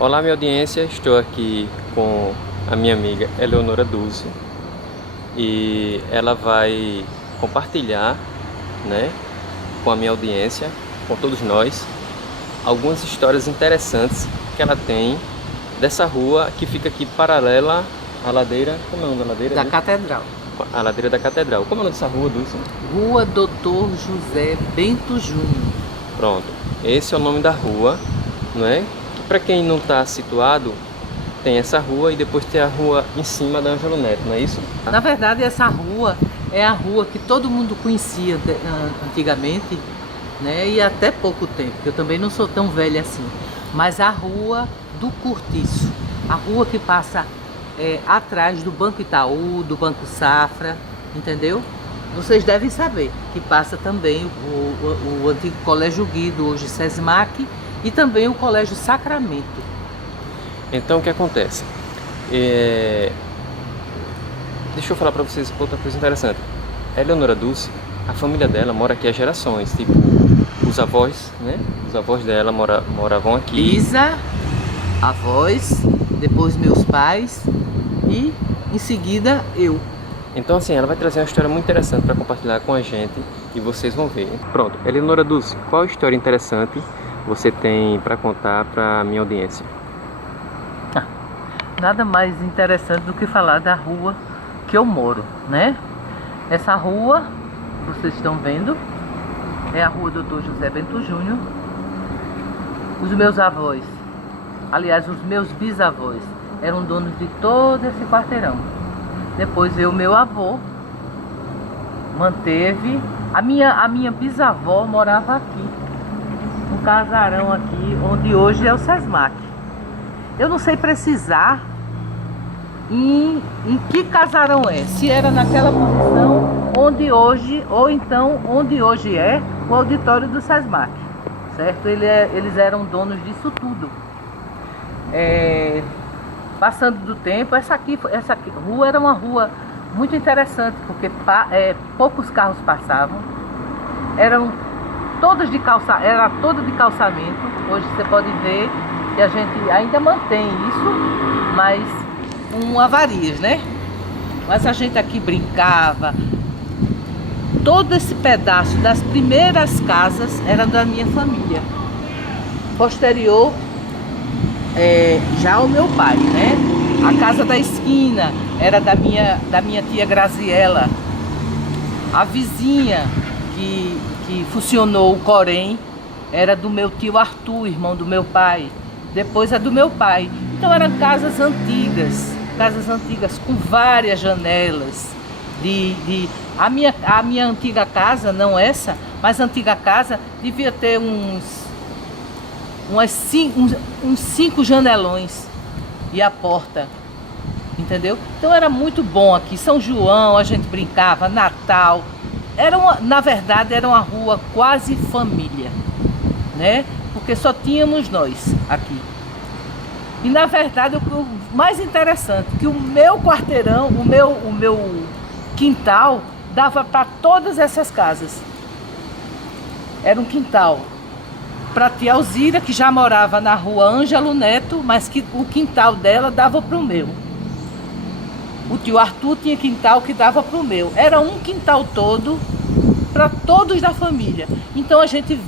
Olá, minha audiência, estou aqui com a minha amiga Eleonora Dulce e ela vai compartilhar, né, com a minha audiência, com todos nós, algumas histórias interessantes que ela tem dessa rua que fica aqui paralela à ladeira. Como é o nome da ladeira? Da Catedral. A ladeira da Catedral. Como é o nome dessa rua, Dulce? Rua Doutor José Bento Júnior. Pronto, esse é o nome da rua, não é? Que para quem não está situado, tem essa rua e depois tem a rua em cima da Ângelo Neto, não é isso? Na verdade, essa rua é a rua que todo mundo conhecia antigamente, né? E até pouco tempo, porque eu também não sou tão velha assim. Mas a Rua do Cortiço, a rua que passa atrás do Banco Itaú, do Banco Safra, entendeu? Vocês devem saber que passa também o antigo Colégio Guido, hoje SESMAC, e também o Colégio Sacramento. Então o que acontece? Deixa eu falar para vocês outra coisa interessante. A Eleonora Dulce, a família dela mora aqui há gerações, tipo os avós, né? Os avós dela moravam aqui. Lisa, avós, depois meus pais e em seguida eu. Então assim, ela vai trazer uma história muito interessante para compartilhar com a gente e vocês vão ver. Pronto, Eleonora Dulce, qual história interessante você tem para contar para a minha audiência? Nada mais interessante do que falar da rua que eu moro, né? Essa rua, vocês estão vendo, é a Rua Doutor José Bento Júnior. Os meus avós, aliás, os meus bisavós, eram donos de todo esse quarteirão. Depois veio meu avô, manteve. A minha bisavó morava aqui, no casarão aqui, onde hoje é o SESMAC. Eu não sei precisar em que casarão é, se era naquela posição onde hoje, ou então onde hoje é o auditório do SESMAC, certo? Eles eram donos disso tudo. Passando do tempo, essa rua era uma rua muito interessante, porque poucos carros passavam, era toda de calçamento. Hoje você pode ver que a gente ainda mantém isso, mas com avarias, né? Mas a gente aqui brincava. Todo esse pedaço das primeiras casas era da minha família. Posterior, já o meu pai, né? A casa da esquina era da minha tia Graziella. A vizinha que funcionou o Corém era do meu tio Arthur, irmão do meu pai. Depois é do meu pai. Então eram casas antigas com várias janelas. A minha antiga casa, não essa, mas a antiga casa devia ter uns 5 janelões e a porta, entendeu? Então era muito bom aqui. São João, a gente brincava, Natal. Na verdade, era uma rua quase família, né? Porque só tínhamos nós aqui. E na verdade, o mais interessante, que o meu quarteirão, o meu quintal, dava para todas essas casas. Era um quintal para a tia Alzira, que já morava na rua Ângelo Neto, mas que o quintal dela dava para o meu. O tio Arthur tinha quintal que dava para o meu. Era um quintal todo para todos da família. Então a gente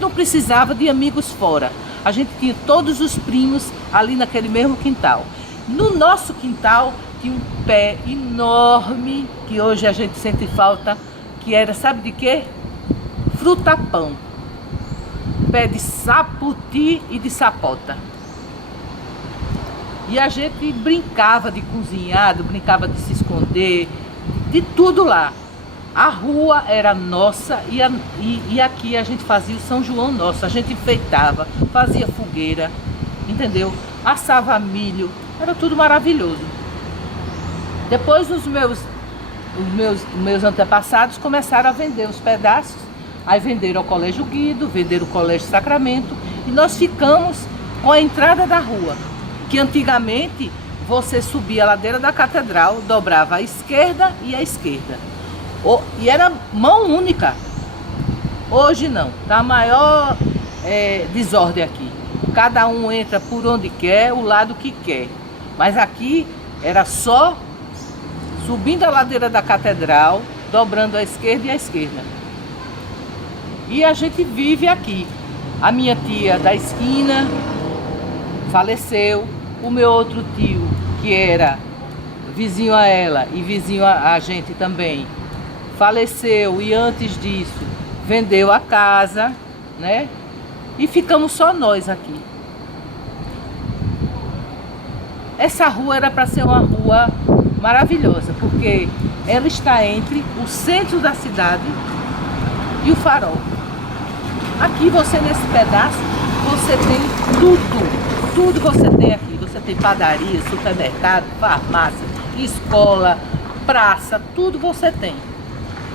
não precisava de amigos fora. A gente tinha todos os primos ali naquele mesmo quintal. No nosso quintal tinha um pé enorme, que hoje a gente sente falta, que era, sabe de quê? Fruta-pão. Pé de saputi e de sapota. E a gente brincava de cozinhado, brincava de se esconder, de tudo lá. A rua era nossa e aqui a gente fazia o São João nosso. A gente enfeitava, fazia fogueira, entendeu? Assava milho, era tudo maravilhoso. Depois os meus antepassados começaram a vender os pedaços. Aí venderam o Colégio Guido, venderam o Colégio Sacramento e nós ficamos com a entrada da rua, que antigamente você subia a ladeira da Catedral, dobrava à esquerda e à esquerda. E era mão única. Hoje não, tá a maior desordem aqui. cada um entra por onde quer, o lado que quer. Mas aqui era só subindo a ladeira da catedral, dobrando à esquerda e à esquerda. E a gente vive aqui. A minha tia da esquina faleceu, o meu outro tio, que era vizinho a ela e vizinho a gente também, faleceu, e antes disso vendeu a casa, né? E ficamos só nós aqui. Essa rua era para ser uma rua maravilhosa, porque ela está entre o centro da cidade e o farol. Aqui você, nesse pedaço, você tem tudo você tem aqui. Você tem padaria, supermercado, farmácia, escola, praça, tudo você tem.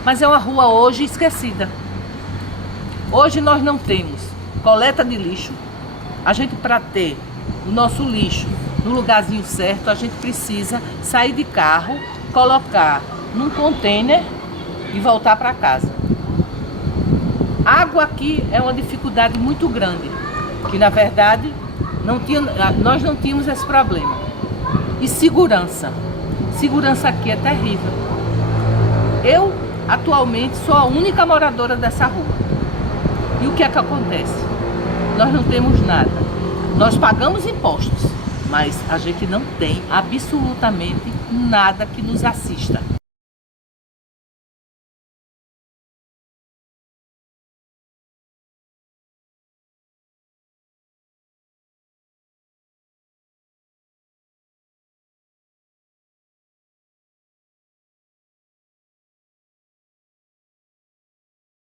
Mas é uma rua hoje esquecida. Hoje nós não temos coleta de lixo. A gente, para ter o nosso lixo no lugarzinho certo, a gente precisa sair de carro, colocar num container e voltar para casa. Água aqui é uma dificuldade muito grande, que na verdade nós não tínhamos esse problema. E segurança. Segurança aqui é terrível. Eu atualmente sou a única moradora dessa rua. E o que é que acontece? Nós não temos nada. Nós pagamos impostos, mas a gente não tem absolutamente nada que nos assista.